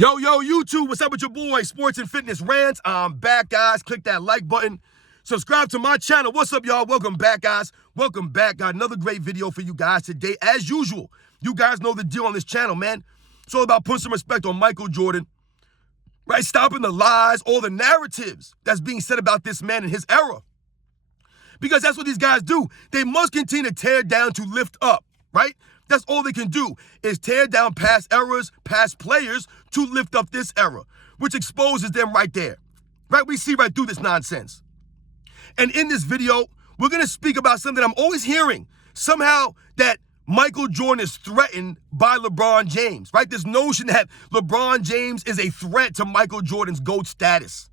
Yo, YouTube, what's up with your boy, Sports and Fitness Rants? I'm back, guys. Click that like button. Subscribe to my channel. What's up, y'all? Welcome back, guys. Welcome back. Got another great video for you guys today. As usual, you guys know the deal on this channel, man. It's all about putting some respect on Michael Jordan, right? Stopping the lies, all the narratives that's being said about this man in his era. Because that's what these guys do. They must continue to tear down to lift up, right? That's all they can do is tear down past eras, past players to lift up this era, which exposes them right there, right? We see right through this nonsense. And in this video, we're going to speak about something I'm always hearing, somehow that Michael Jordan is threatened by LeBron James, right? This notion that LeBron James is a threat to Michael Jordan's GOAT status.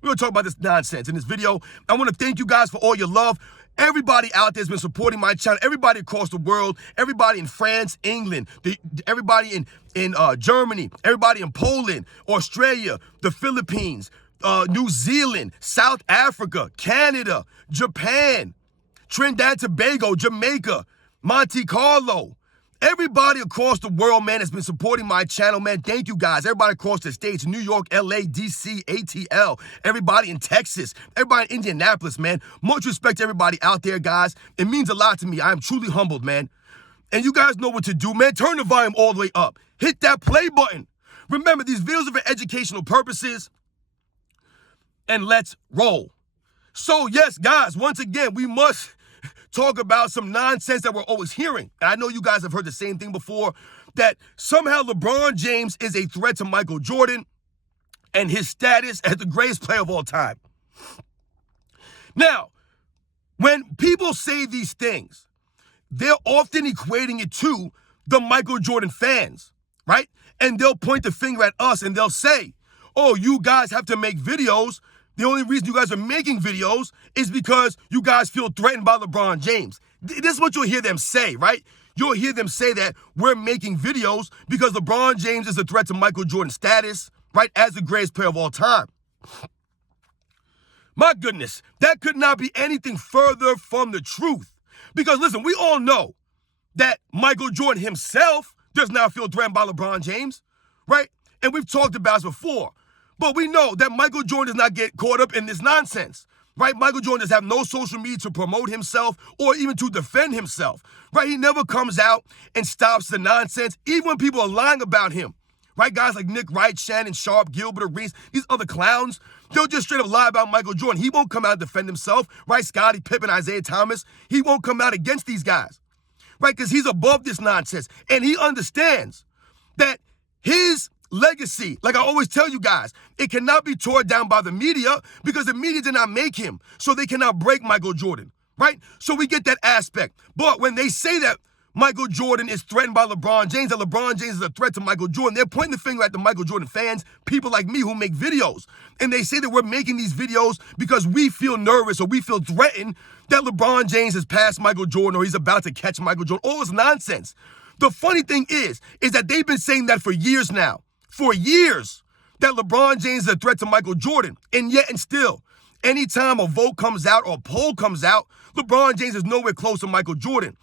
We're going to talk about this nonsense in this video. I want to thank you guys for all your love. Everybody out there has been supporting my channel. Everybody across the world. Everybody in France, England. Everybody in Germany. Everybody in Poland, Australia, the Philippines, New Zealand, South Africa, Canada, Japan, Trinidad, Tobago, Jamaica, Monte Carlo. Everybody across the world, man, has been supporting my channel, man. Thank you, guys. Everybody across the states, New York, LA, DC, ATL, everybody in Texas, everybody in Indianapolis, man. Much respect to everybody out there, guys. It means a lot to me. I am truly humbled, man. And you guys know what to do, man. Turn the volume all the way up. Hit that play button. Remember, these videos are for educational purposes. And let's roll. So, yes, guys, once again, we must talk about some nonsense that we're always hearing. And I know you guys have heard the same thing before, that somehow LeBron James is a threat to Michael Jordan and his status as the greatest player of all time. Now, when people say these things, they're often equating it to the Michael Jordan fans, right? And they'll point the finger at us and they'll say, oh, you guys have to make videos. The only reason you guys are making videos is because you guys feel threatened by LeBron James. This is what you'll hear them say, right? You'll hear them say that we're making videos because LeBron James is a threat to Michael Jordan's status, right, as the greatest player of all time. My goodness, that could not be anything further from the truth. Because, listen, we all know that Michael Jordan himself does not feel threatened by LeBron James, right? And we've talked about this before. But we know that Michael Jordan does not get caught up in this nonsense, right? Michael Jordan does have no social media to promote himself or even to defend himself, right? He never comes out and stops the nonsense, even when people are lying about him, right? Guys like Nick Wright, Shannon Sharp, Gilbert Arenas, these other clowns, they'll just straight up lie about Michael Jordan. He won't come out and defend himself, right? Scottie Pippen, Isaiah Thomas, he won't come out against these guys, right? Because he's above this nonsense, and he understands that his legacy, like I always tell you guys, it cannot be torn down by the media because the media did not make him, so they cannot break Michael Jordan, right? So we get that aspect. But when they say that Michael Jordan is threatened by LeBron James, that LeBron James is a threat to Michael Jordan, they're pointing the finger at the Michael Jordan fans, people like me who make videos. And they say that we're making these videos because we feel nervous or we feel threatened that LeBron James has passed Michael Jordan or he's about to catch Michael Jordan. All this nonsense. The funny thing is that they've been saying that for years now. For years, that LeBron James is a threat to Michael Jordan. And yet and still, anytime a vote comes out or a poll comes out, LeBron James is nowhere close to Michael Jordan.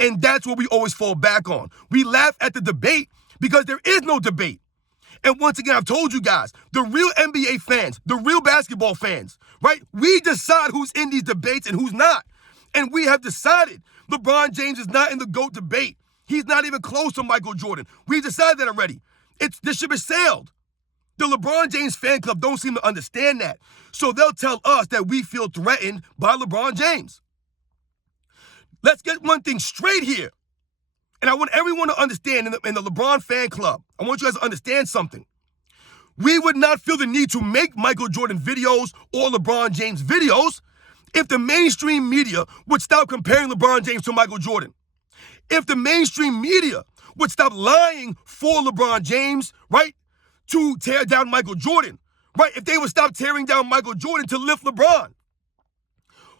And that's what we always fall back on. We laugh at the debate because there is no debate. And once again, I've told you guys, the real NBA fans, the real basketball fans, right? We decide who's in these debates and who's not. And we have decided LeBron James is not in the GOAT debate. He's not even close to Michael Jordan. We decided that already. This ship has sailed. The LeBron James fan club don't seem to understand that. So they'll tell us that we feel threatened by LeBron James. Let's get one thing straight here. And I want everyone to understand in the LeBron fan club, I want you guys to understand something. We would not feel the need to make Michael Jordan videos or LeBron James videos if the mainstream media would stop comparing LeBron James to Michael Jordan. If the mainstream media would stop lying for LeBron James, right, to tear down Michael Jordan, right? If they would stop tearing down Michael Jordan to lift LeBron.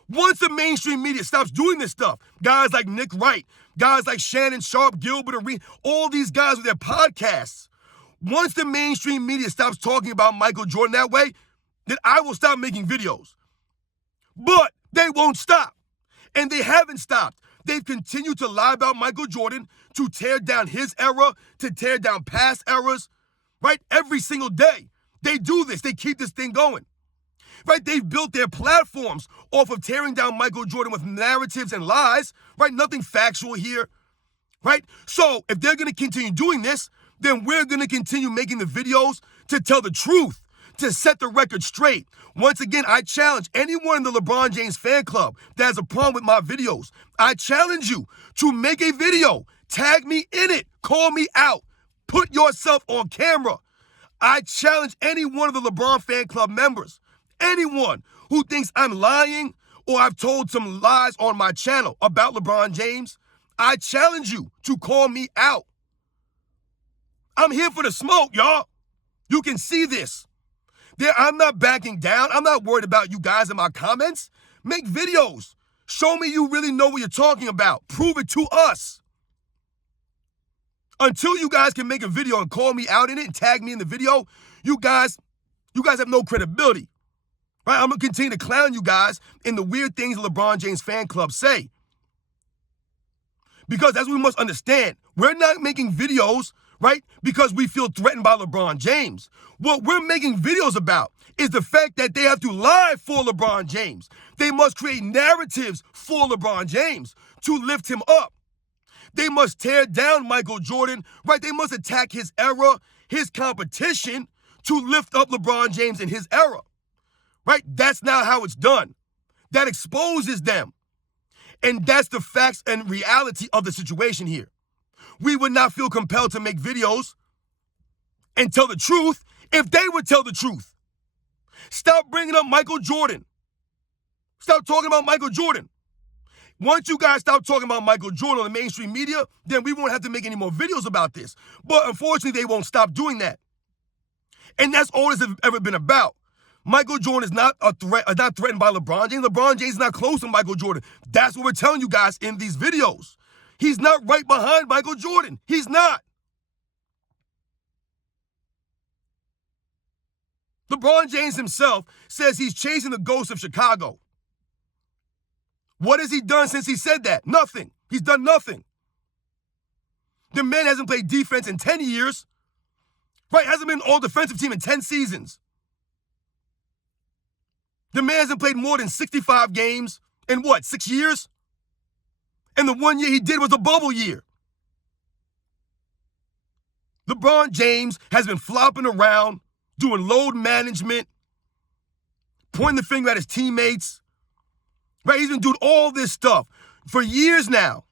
Once the mainstream media stops doing this stuff, guys like Nick Wright, guys like Shannon Sharp, Gilbert Arenas, all these guys with their podcasts, once the mainstream media stops talking about Michael Jordan that way, then I will stop making videos. But they won't stop. And they haven't stopped. They've continued to lie about Michael Jordan, to tear down his era, to tear down past eras, right? Every single day. They do this. They keep this thing going. Right? They've built their platforms off of tearing down Michael Jordan with narratives and lies, right? Nothing factual here, right? So if they're going to continue doing this, then we're going to continue making the videos to tell the truth, to set the record straight. Once again, I challenge anyone in the LeBron James fan club that has a problem with my videos. I challenge you to make a video, tag me in it, call me out, put yourself on camera. I challenge any one of the LeBron fan club members, anyone who thinks I'm lying or I've told some lies on my channel about LeBron James, I challenge you to call me out. I'm here for the smoke, y'all. You can see this. I'm not backing down. I'm not worried about you guys in my comments. Make videos. Show me you really know what you're talking about. Prove it to us. Until you guys can make a video and call me out in it and tag me in the video, you guys have no credibility. Right? I'm going to continue to clown you guys in the weird things the LeBron James fan club say. Because as we must understand, we're not making videos, right, because we feel threatened by LeBron James. What we're making videos about is the fact that they have to lie for LeBron James. They must create narratives for LeBron James to lift him up. They must tear down Michael Jordan, right? They must attack his era, his competition to lift up LeBron James in his era. Right? That's not how it's done. That exposes them. And that's the facts and reality of the situation here. We would not feel compelled to make videos and tell the truth if they would tell the truth. Stop bringing up Michael Jordan. Stop talking about Michael Jordan. Once you guys stop talking about Michael Jordan on the mainstream media, then we won't have to make any more videos about this. But unfortunately, they won't stop doing that. And that's all it's ever been about. Michael Jordan is not a threat, not threatened by LeBron James. LeBron James is not close to Michael Jordan. That's what we're telling you guys in these videos. He's not right behind Michael Jordan. He's not. LeBron James himself says he's chasing the ghost of Chicago. What has he done since he said that? Nothing. He's done nothing. The man hasn't played defense in 10 years. Right? Hasn't been an all-defensive team in 10 seasons. The man hasn't played more than 65 games in 6 years? And the 1 year he did was a bubble year. LeBron James has been flopping around, doing load management, pointing the finger at his teammates. Right? He's been doing all this stuff for years now.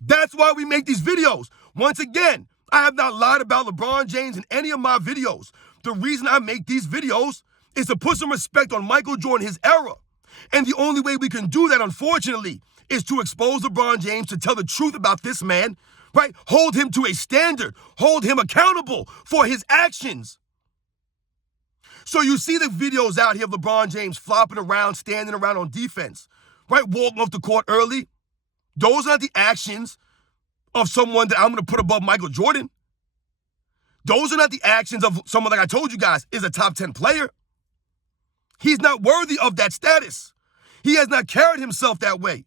That's why we make these videos. Once again, I have not lied about LeBron James in any of my videos. The reason I make these videos is to put some respect on Michael Jordan, his era. And the only way we can do that, unfortunately, is to expose LeBron James, to tell the truth about this man, right? Hold him to a standard. Hold him accountable for his actions. So you see the videos out here of LeBron James flopping around, standing around on defense, right? Walking off the court early. Those are the actions of someone that I'm going to put above Michael Jordan. Those are not the actions of someone, like I told you guys, is a top 10 player. He's not worthy of that status. He has not carried himself that way.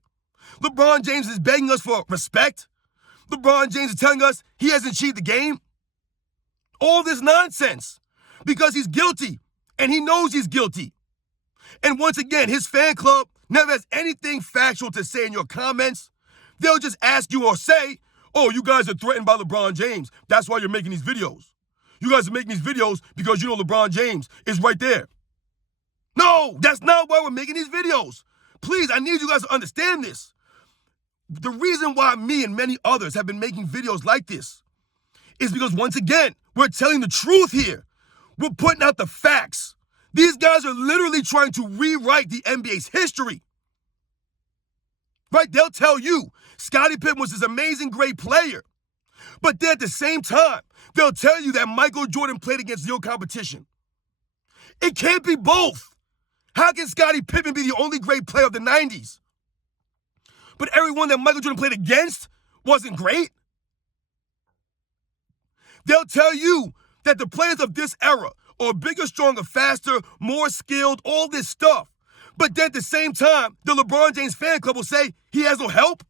LeBron James is begging us for respect. LeBron James is telling us he hasn't cheated the game. All this nonsense because he's guilty and he knows he's guilty. And once again, his fan club never has anything factual to say in your comments. They'll just ask you or say, oh, you guys are threatened by LeBron James. That's why you're making these videos. You guys are making these videos because you know LeBron James is right there. No, that's not why we're making these videos. Please, I need you guys to understand this. The reason why me and many others have been making videos like this is because, once again, we're telling the truth here. We're putting out the facts. These guys are literally trying to rewrite the NBA's history. Right? They'll tell you Scottie Pippen was this amazing, great player. But then at the same time, they'll tell you that Michael Jordan played against zero competition. It can't be both. How can Scottie Pippen be the only great player of the 90s? But everyone that Michael Jordan played against wasn't great? They'll tell you that the players of this era are bigger, stronger, faster, more skilled, all this stuff. But then at the same time, the LeBron James fan club will say he has no help.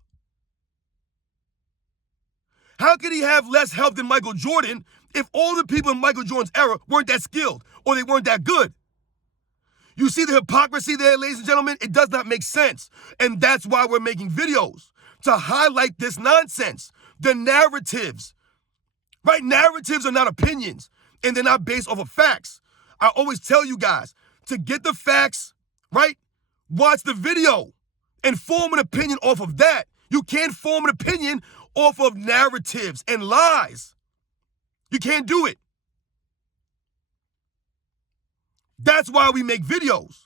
How could he have less help than Michael Jordan if all the people in Michael Jordan's era weren't that skilled or they weren't that good? You see the hypocrisy there, ladies and gentlemen? It does not make sense. And that's why we're making videos, to highlight this nonsense. The narratives, right? Narratives are not opinions, and they're not based off of facts. I always tell you guys, to get the facts, right? Watch the video and form an opinion off of that. You can't form an opinion off of narratives and lies. You can't do it. That's why we make videos.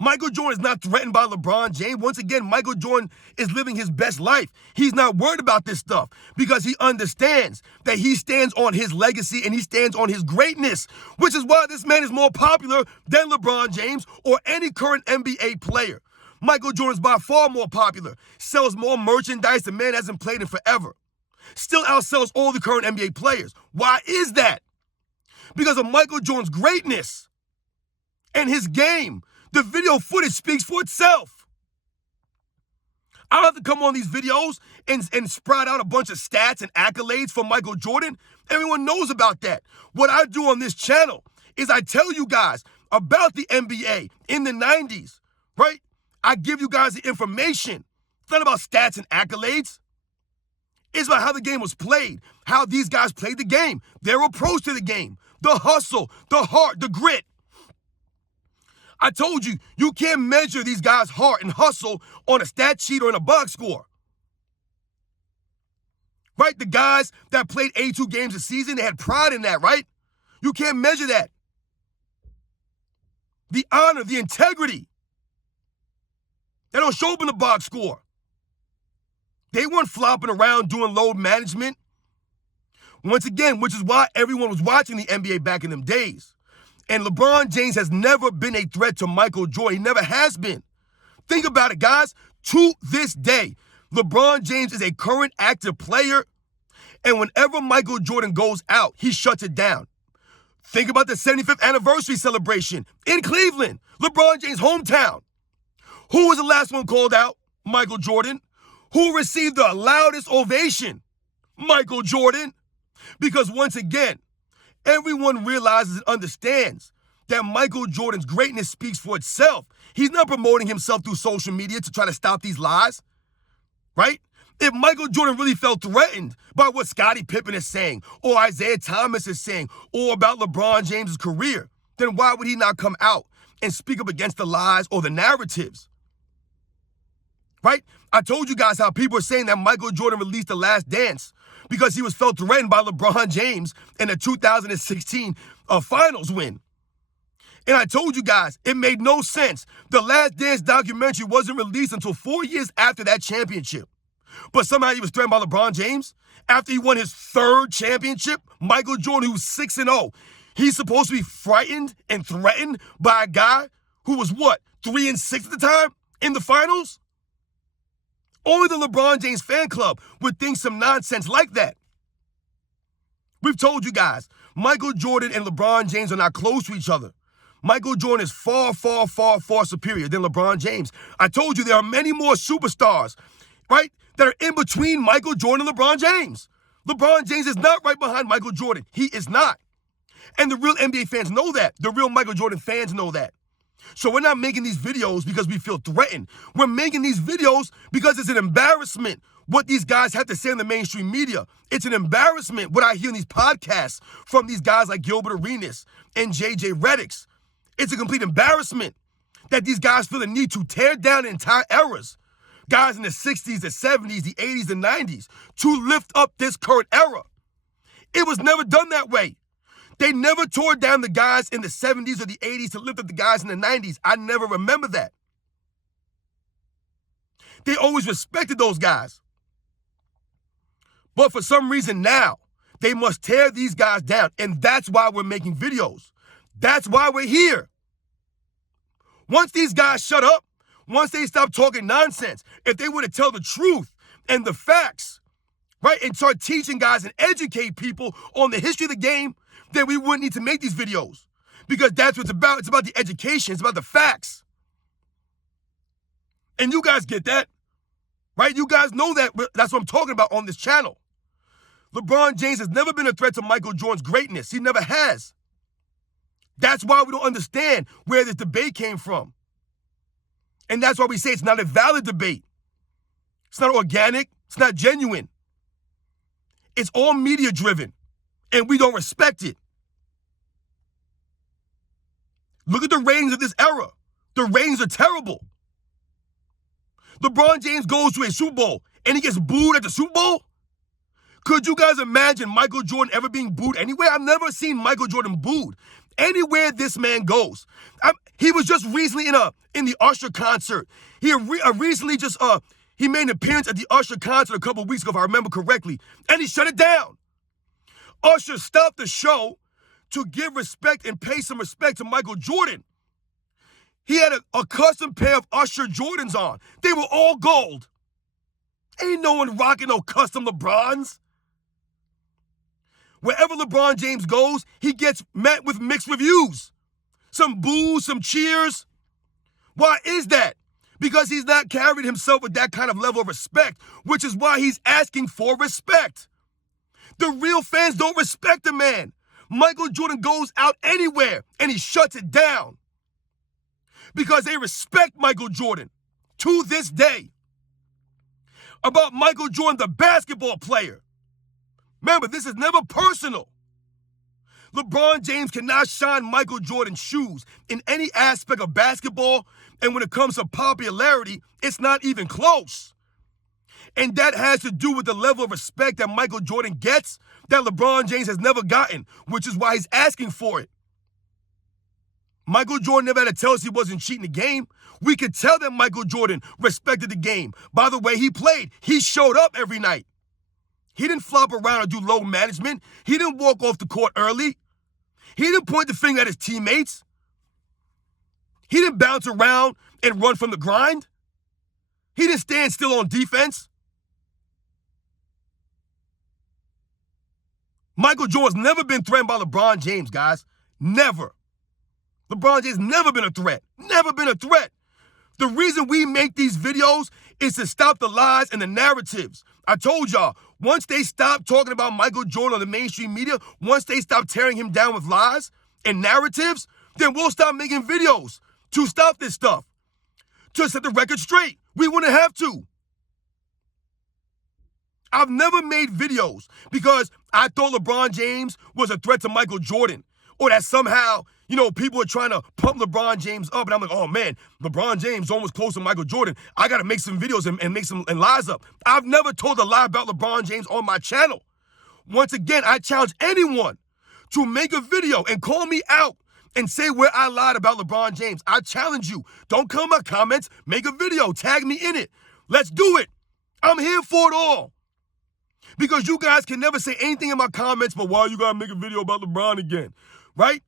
Michael Jordan is not threatened by LeBron James. Once again, Michael Jordan is living his best life. He's not worried about this stuff because he understands that he stands on his legacy and he stands on his greatness, which is why this man is more popular than LeBron James or any current NBA player. Michael Jordan's by far more popular, sells more merchandise. The man hasn't played in forever. Still outsells all the current NBA players. Why is that? Because of Michael Jordan's greatness and his game. The video footage speaks for itself. I don't have to come on these videos and sprout out a bunch of stats and accolades for Michael Jordan. Everyone knows about that. What I do on this channel is I tell you guys about the NBA in the 90s, right? I give you guys the information. It's not about stats and accolades. It's about how the game was played, how these guys played the game, their approach to the game, the hustle, the heart, the grit. I told you, you can't measure these guys' heart and hustle on a stat sheet or in a box score. Right? The guys that played 82 games a season, they had pride in that, right? You can't measure that. The honor, the integrity. They don't show up in the box score. They weren't flopping around doing load management. Once again, which is why everyone was watching the NBA back in them days. And LeBron James has never been a threat to Michael Jordan. He never has been. Think about it, guys. To this day, LeBron James is a current active player. And whenever Michael Jordan goes out, he shuts it down. Think about the 75th anniversary celebration in Cleveland, LeBron James' hometown. Who was the last one called out? Michael Jordan. Who received the loudest ovation? Michael Jordan. Because once again, everyone realizes and understands that Michael Jordan's greatness speaks for itself. He's not promoting himself through social media to try to stop these lies, right? If Michael Jordan really felt threatened by what Scottie Pippen is saying, or Isaiah Thomas is saying, or about LeBron James' career, then why would he not come out and speak up against the lies or the narratives? Right? I told you guys how people are saying that Michael Jordan released The Last Dance because he was felt threatened by LeBron James in the 2016 finals win. And I told you guys, it made no sense. The Last Dance documentary wasn't released until 4 years after that championship. But somehow he was threatened by LeBron James. After he won his third championship, Michael Jordan, who was 6-0, he's supposed to be frightened and threatened by a guy who was what, 3-6 at the time in the finals? Only the LeBron James fan club would think some nonsense like that. We've told you guys, Michael Jordan and LeBron James are not close to each other. Michael Jordan is far, far, far, far superior than LeBron James. I told you there are many more superstars, right, that are in between Michael Jordan and LeBron James. LeBron James is not right behind Michael Jordan. He is not. And the real NBA fans know that. The real Michael Jordan fans know that. So we're not making these videos because we feel threatened. We're making these videos because it's an embarrassment what these guys have to say in the mainstream media. It's an embarrassment what I hear in these podcasts from these guys like Gilbert Arenas and JJ Redick. It's a complete embarrassment that these guys feel the need to tear down entire eras. Guys in the 60s, the 70s, the 80s, the 90s, to lift up this current era. It was never done that way. They never tore down the guys in the 70s or the 80s to lift up the guys in the 90s. I never remember that. They always respected those guys. But for some reason now, they must tear these guys down. And that's why we're making videos. That's why we're here. Once these guys shut up, once they stop talking nonsense, if they were to tell the truth and the facts, right, and start teaching guys and educate people on the history of the game, then we wouldn't need to make these videos. Because that's what it's about. It's about the education. It's about the facts. And you guys get that, right? You guys know that. That's what I'm talking about on this channel. LeBron James has never been a threat to Michael Jordan's greatness. He never has. That's why we don't understand where this debate came from. And that's why we say it's not a valid debate. It's not organic. It's not genuine. It's all media driven. And we don't respect it. Look at the ratings of this era. The ratings are terrible. LeBron James goes to a Super Bowl and he gets booed at the Super Bowl? Could you guys imagine Michael Jordan ever being booed anywhere? I've never seen Michael Jordan booed anywhere this man goes. He was just recently in the Usher concert. He recently just he made an appearance at the Usher concert a couple of weeks ago, if I remember correctly, and he shut it down. Usher stopped the show to give respect and pay some respect to Michael Jordan. He had a custom pair of Usher Jordans on. They were all gold. Ain't no one rocking no custom LeBrons. Wherever LeBron James goes, he gets met with mixed reviews. Some boos, some cheers. Why is that? Because he's not carried himself with that kind of level of respect, which is why he's asking for respect. The real fans don't respect the man. Michael Jordan goes out anywhere and he shuts it down. Because they respect Michael Jordan to this day. About Michael Jordan, the basketball player. Remember, this is never personal. LeBron James cannot shine Michael Jordan's shoes in any aspect of basketball, and when it comes to popularity, it's not even close. And that has to do with the level of respect that Michael Jordan gets that LeBron James has never gotten, which is why he's asking for it. Michael Jordan never had to tell us he wasn't cheating the game. We could tell that Michael Jordan respected the game by the way he played. He showed up every night. He didn't flop around or do low management. He didn't walk off the court early. He didn't point the finger at his teammates. He didn't bounce around and run from the grind. He didn't stand still on defense. Michael Jordan's never been threatened by LeBron James, guys. Never. LeBron James never been a threat. Never been a threat. The reason we make these videos is to stop the lies and the narratives. I told y'all, once they stop talking about Michael Jordan on the mainstream media, once they stop tearing him down with lies and narratives, then we'll stop making videos to stop this stuff, to set the record straight. We wouldn't have to. I've never made videos because I thought LeBron James was a threat to Michael Jordan, or that somehow, people are trying to pump LeBron James up, and I'm like, oh man, LeBron James almost close to Michael Jordan. I got to make some videos and make some lies up. I've never told a lie about LeBron James on my channel. Once again, I challenge anyone to make a video and call me out and say where I lied about LeBron James. I challenge you. Don't come in my comments. Make a video. Tag me in it. Let's do it. I'm here for it all. Because you guys can never say anything in my comments, but why you got to make a video about LeBron again, right?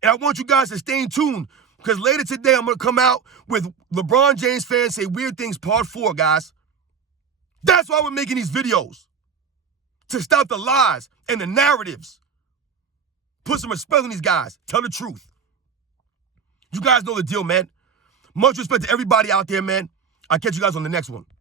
And I want you guys to stay in tune because later today I'm going to come out with LeBron James fans say weird things part 4, guys. That's why we're making these videos. To stop the lies and the narratives. Put some respect on these guys. Tell the truth. You guys know the deal, man. Much respect to everybody out there, man. I'll catch you guys on the next one.